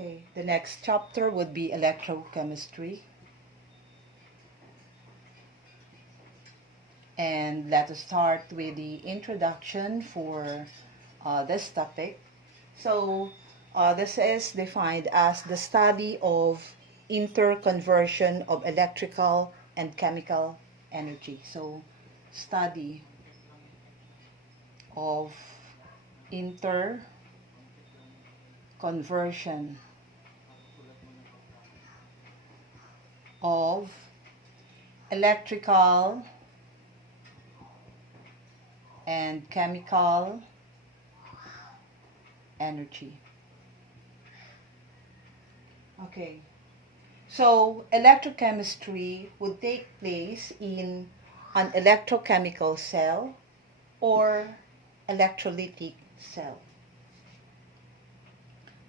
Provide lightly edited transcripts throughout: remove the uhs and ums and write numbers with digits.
Okay, the next chapter would be electrochemistry. And let us start with the introduction for this topic. So, this is defined as the study of interconversion of electrical and chemical energy. So, study of interconversion of electrical and chemical energy. Okay, so electrochemistry would take place in an electrochemical cell or electrolytic cell.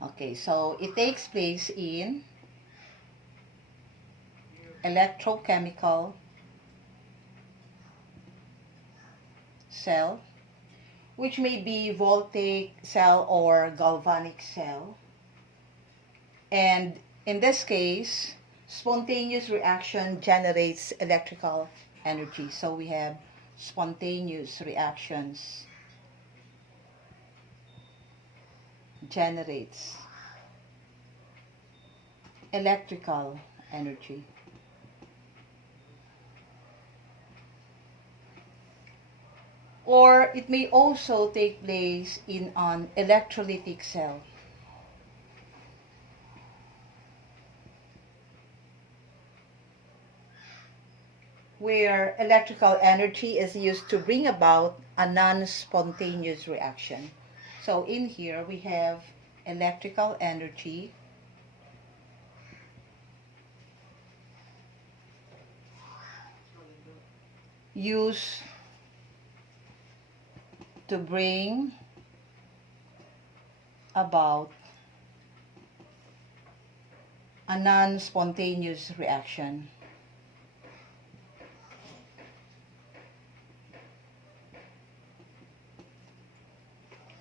Okay, so it takes place in electrochemical cell, which may be voltaic cell or galvanic cell. And in this case, spontaneous reaction generates electrical energy. So we have spontaneous reactions generates electrical energy. Or it may also take place in an electrolytic cell. Where electrical energy is used to bring about a non-spontaneous reaction. So in here we have electrical energy used to bring about a non-spontaneous reaction.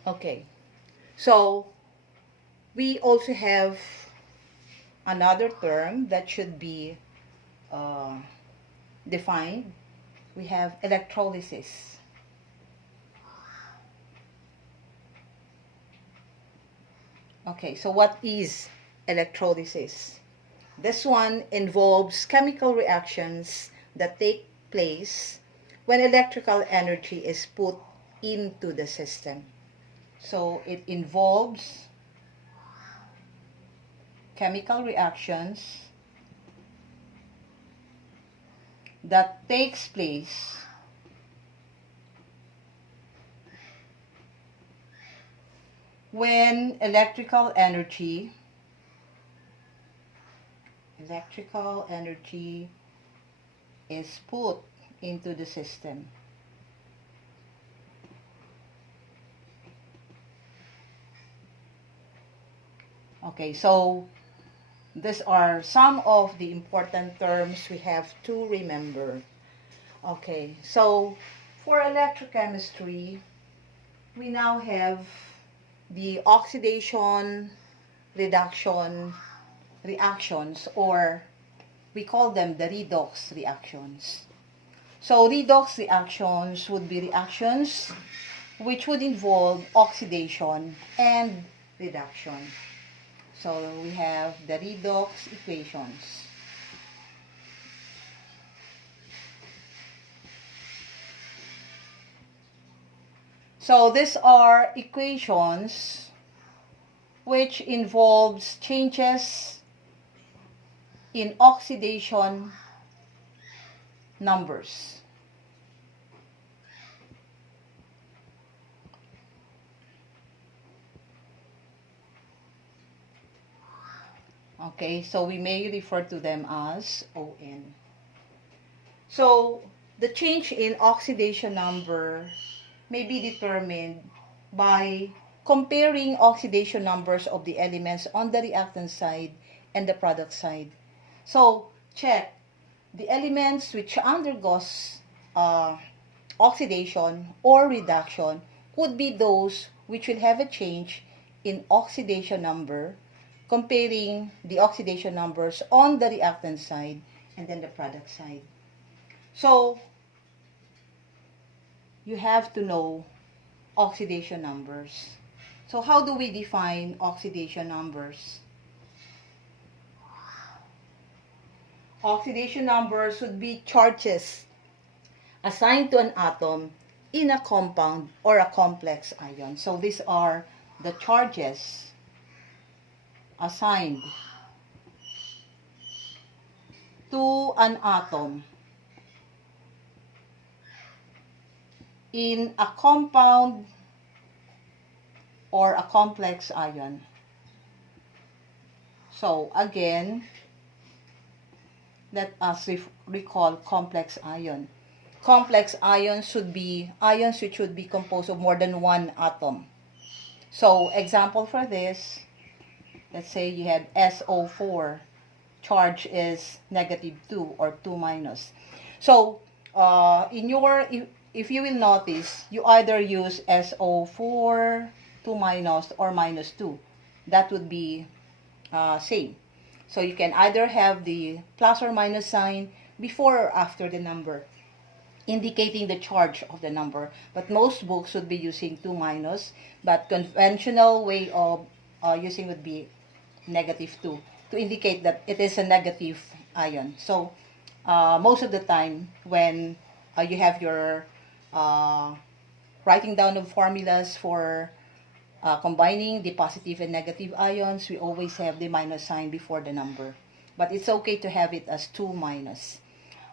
Okay, so we also have another term that should be defined. We have electrolysis. Okay, so what is electrolysis? This one involves chemical reactions that take place when electrical energy is put into the system. So it involves chemical reactions that takes place when electrical energy is put into the system. Okay, so these are some of the important terms we have to remember. Okay, so for electrochemistry, we now have the oxidation reduction reactions, or we call them the redox reactions. So redox reactions would be reactions which would involve oxidation and reduction. So we have the redox equations. So these are equations which involves changes in oxidation numbers. Okay, so we may refer to them as ON. So the change in oxidation number may be determined by comparing oxidation numbers of the elements on the reactant side and the product side. So check the elements which undergoes oxidation or reduction would be those which will have a change in oxidation number comparing the oxidation numbers on the reactant side and then the product side. So, you have to know oxidation numbers. So, how do we define oxidation numbers? Oxidation numbers would be charges assigned to an atom in a compound or a complex ion. So, these are the charges assigned to an atom in a compound or a complex ion. So, again, let us recall complex ion. Complex ions should be ions which would be composed of more than one atom. So, example for this, let's say you have SO4, charge is -2 or 2 minus. So, if you will notice, you either use SO4, 2 minus, or -2. That would be same. So, you can either have the plus or minus sign before or after the number, indicating the charge of the number. But most books would be using 2 minus, but conventional way of using would be -2 to indicate that it is a negative ion. So, most of the time when you have your writing down of formulas for combining the positive and negative ions, we always have the minus sign before the number. But it's okay to have it as 2 minus.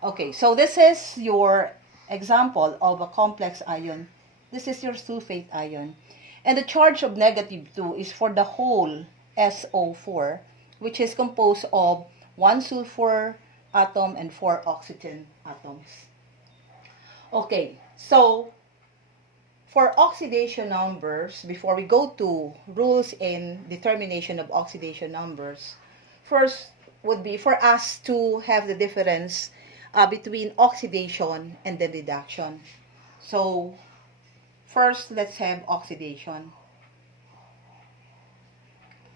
Okay, so this is your example of a complex ion. This is your sulfate ion. And the charge of -2 is for the whole SO4, which is composed of 1 sulfur atom and 4 oxygen atoms. Okay, so for oxidation numbers, before we go to rules in determination of oxidation numbers, first would be for us to have the difference between oxidation and then reduction. So, first, let's have oxidation.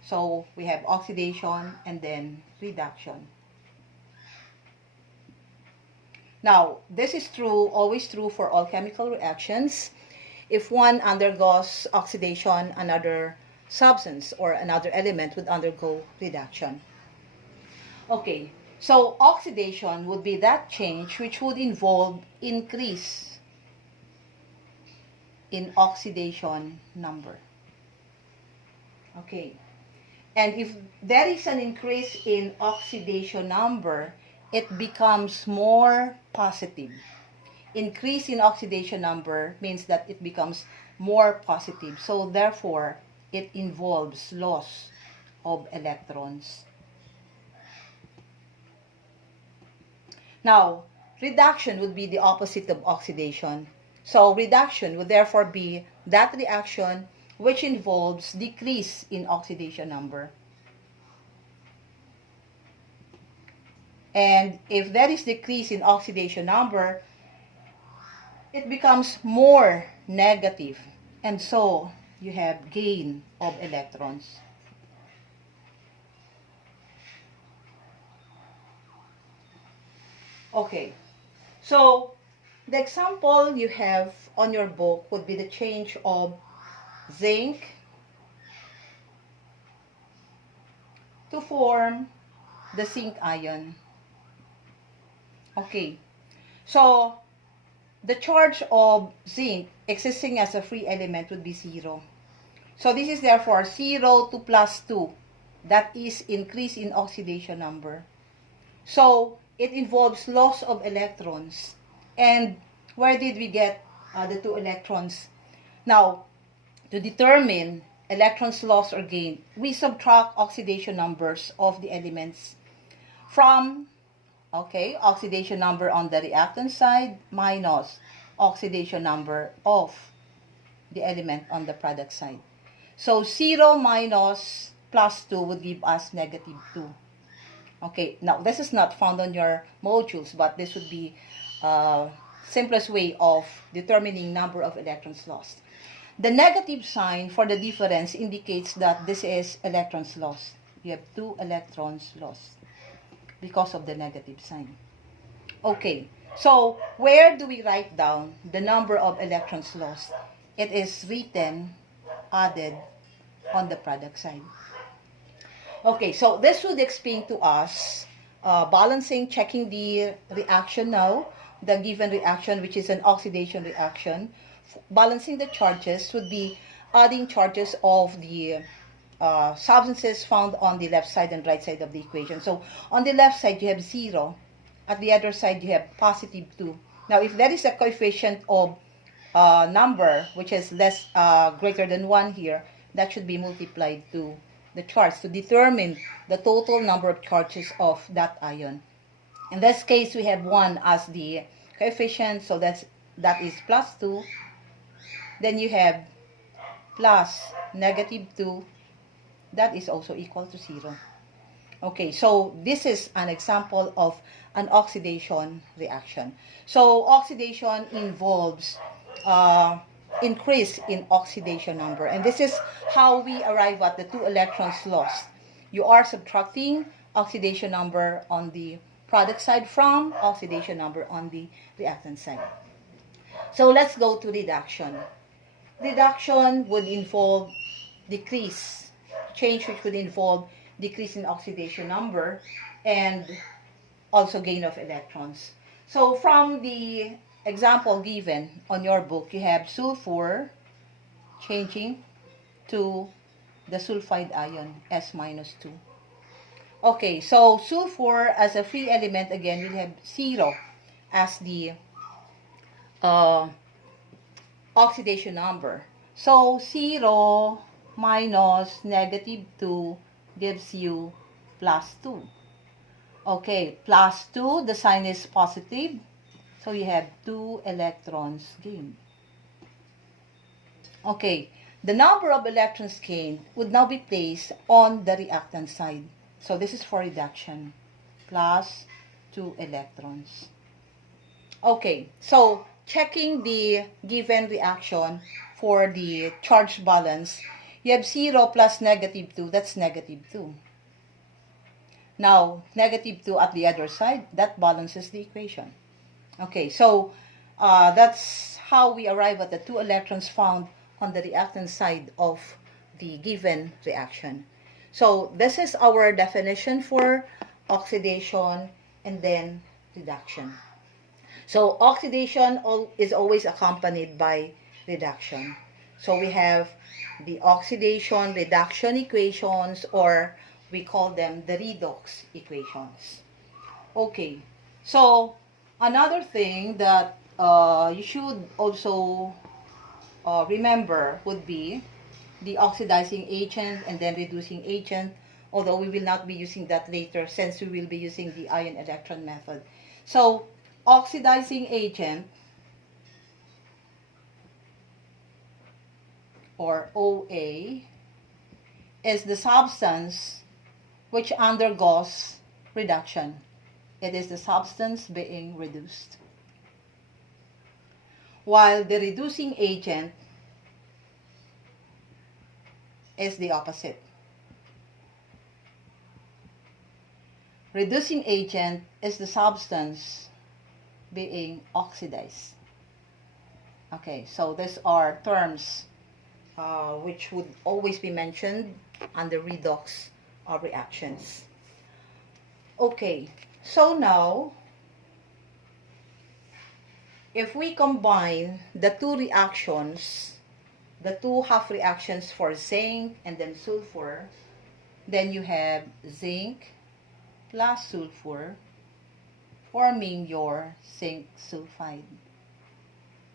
So, we have oxidation and then reduction. Now, this is true, always true for all chemical reactions. If one undergoes oxidation, another substance or another element would undergo reduction. Okay, so oxidation would be that change which would involve increase in oxidation number. Okay, and if there is an increase in oxidation number, it becomes more positive. Increase in oxidation number means that it becomes more positive. So therefore, it involves loss of electrons. Now, reduction would be the opposite of oxidation. So reduction would therefore be that reaction which involves decrease in oxidation number. And if there is decrease in oxidation number, it becomes more negative. And so, you have gain of electrons. Okay, so the example you have on your book would be the change of zinc to form the zinc ion. Okay, so the charge of zinc existing as a free element would be 0. So this is therefore 0 to +2. That is increase in oxidation number. So it involves loss of electrons. And where did we get the 2 electrons? Now, to determine electrons lost or gained, we subtract oxidation numbers of the elements from oxidation number on the reactant side minus oxidation number of the element on the product side. So 0 minus +2 would give us -2. Okay, now this is not found on your modules, but this would be simplest way of determining number of electrons lost. The negative sign for the difference indicates that this is electrons lost. You have 2 electrons lost because of the negative sign. Okay, so where do we write down the number of electrons lost? It is written, added on the product side. Okay, so this would explain to us balancing, checking the reaction now, the given reaction, which is an oxidation reaction. Balancing the charges would be adding charges of the substances found on the left side and right side of the equation. So on the left side, you have 0. At the other side, you have positive 2. Now, if there is a coefficient of number, which is greater than 1 here, that should be multiplied to the charge to determine the total number of charges of that ion. In this case, we have 1 as the coefficient, so that is plus 2. Then you have plus negative 2, that is also equal to 0. Okay, so this is an example of an oxidation reaction. So oxidation involves increase in oxidation number. And this is how we arrive at the 2 electrons lost. You are subtracting oxidation number on the product side from oxidation number on the reactant side. So let's go to reduction. Reduction would involve decrease, change which would involve decrease in oxidation number and also gain of electrons. So from the example given on your book, you have sulfur changing to the sulfide ion, S-2. Okay, so sulfur as a free element, again, will have 0 as the oxidation number. So 0 minus negative 2 gives you plus 2. Okay, plus 2, the sign is positive. So you have 2 electrons gained. Okay, the number of electrons gained would now be placed on the reactant side. So this is for reduction. Plus 2 electrons. Okay, so checking the given reaction for the charge balance, you have 0 plus negative 2, that's negative 2. Now, negative 2 at the other side, that balances the equation. Okay, so that's how we arrive at the 2 electrons found on the reactant side of the given reaction. So this is our definition for oxidation and then reduction. So oxidation is always accompanied by reduction. So we have the oxidation reduction equations, or we call them the redox equations. Okay, so another thing that you should also remember would be the oxidizing agent and then reducing agent, although we will not be using that later since we will be using the ion electron method. So oxidizing agent, or OA, is the substance which undergoes reduction. It is the substance being reduced. While the reducing agent is the opposite. Reducing agent is the substance being oxidized. Okay, so these are terms which would always be mentioned under redox reactions. Okay, so now if we combine the two reactions, the two half reactions for zinc and then sulfur, then you have zinc plus sulfur forming your zinc sulfide.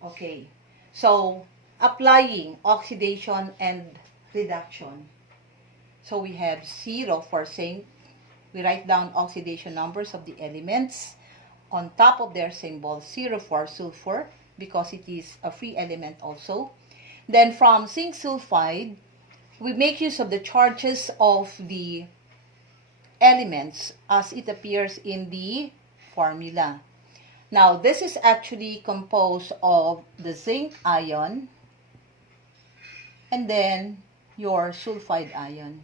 Okay, so applying oxidation and reduction. So we have 0 for zinc. We write down oxidation numbers of the elements. On top of their symbol, 0 for sulfur, because it is a free element also. Then from zinc sulfide, we make use of the charges of the elements as it appears in the formula. Now, this is actually composed of the zinc ion and then your sulfide ion.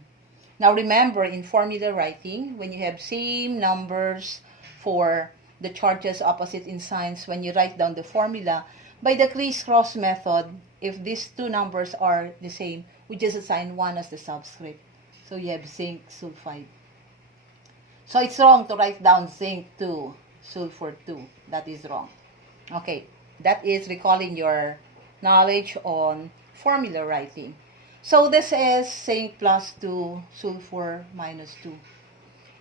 Now remember, in formula writing, when you have same numbers for the charges opposite in signs, when you write down the formula, by the crisscross method, if these two numbers are the same, we just assign one as the subscript. So you have zinc sulfide. So it's wrong to write down zinc 2, sulfur 2. That is wrong. Okay, that is recalling your knowledge on formula writing. So this is zinc plus 2, sulfur minus 2.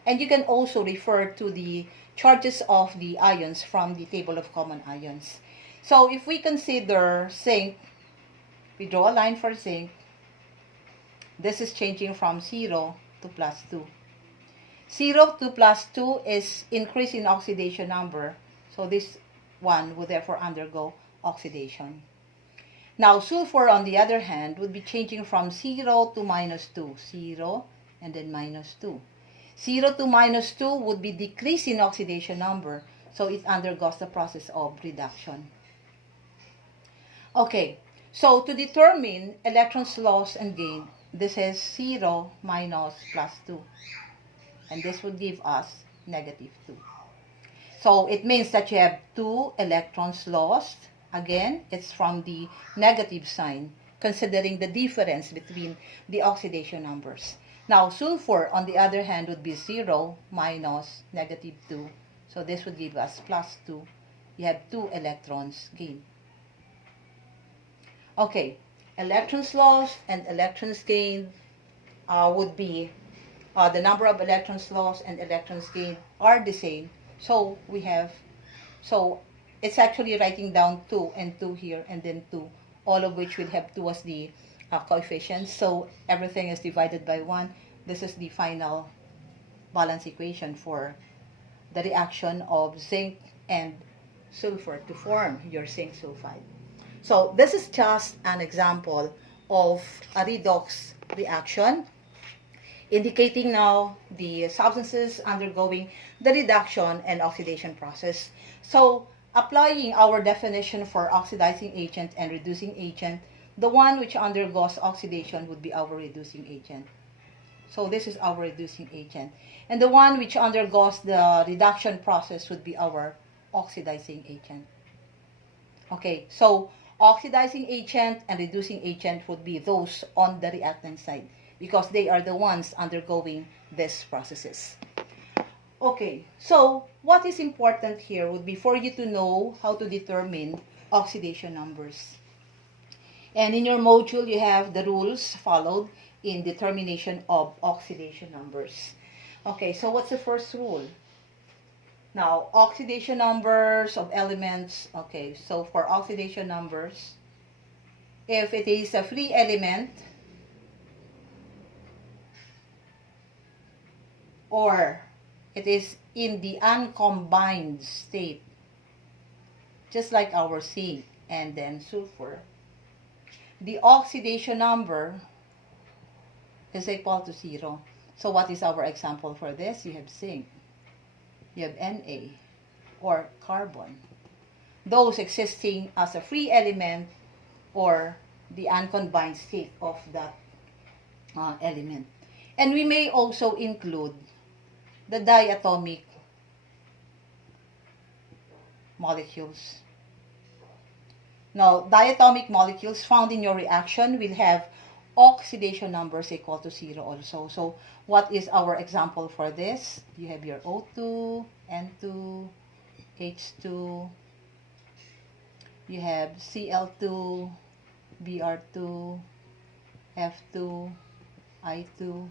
And you can also refer to the charges of the ions from the table of common ions. So if we consider zinc, we draw a line for zinc. This is changing from 0 to plus 2. 0 to plus 2 is increase in oxidation number. So this one would therefore undergo oxidation. Now sulfur, on the other hand, would be changing from 0 to minus 2. 0 and then minus 2. 0 to minus 2 would be decrease in oxidation number. So it undergoes the process of reduction. Okay, so to determine electrons lost and gained, this is 0 minus plus 2. And this would give us negative 2. So it means that you have 2 electrons lost. Again, it's from the negative sign, considering the difference between the oxidation numbers. Now, sulfur, on the other hand, would be 0 minus negative 2. So this would give us plus 2. You have 2 electrons gained. Okay, electrons lost and electrons gained would be the number of electrons lost and electrons gained are the same. So it's actually writing down 2 and 2 here and then 2, all of which will have 2 as the coefficients. So everything is divided by 1. This is the final balance equation for the reaction of zinc and sulfur to form your zinc sulfide. So this is just an example of a redox reaction, indicating now the substances undergoing the reduction and oxidation process. So applying our definition for oxidizing agent and reducing agent, the one which undergoes oxidation would be our reducing agent. So this is our reducing agent. And the one which undergoes the reduction process would be our oxidizing agent. Okay, so oxidizing agent and reducing agent would be those on the reactant side, because they are the ones undergoing these processes. Okay, so what is important here would be for you to know how to determine oxidation numbers. And in your module, you have the rules followed in determination of oxidation numbers. Okay, so what's the first rule? Now, oxidation numbers of elements. Okay, so for oxidation numbers, if it is a free element, or it is in the uncombined state, just like our zinc and then sulfur, the oxidation number is equal to 0. So what is our example for this? You have zinc, you have Na, or carbon. Those existing as a free element or the uncombined state of that element. And we may also include the diatomic molecules. Now, diatomic molecules found in your reaction will have oxidation numbers equal to 0 also. So, what is our example for this? You have your O2, N2, H2, you have Cl2, Br2, F2, I2.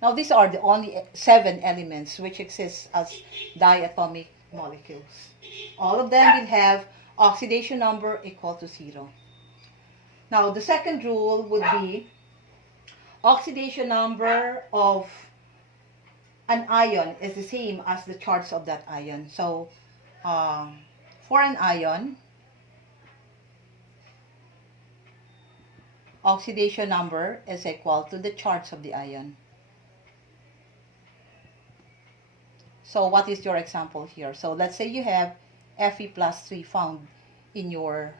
Now, these are the only 7 elements which exist as diatomic molecules. All of them will have oxidation number equal to 0. Now, the second rule would be oxidation number of an ion is the same as the charge of that ion. So, for an ion, oxidation number is equal to the charge of the ion. So what is your example here? So let's say you have Fe plus 3 found in your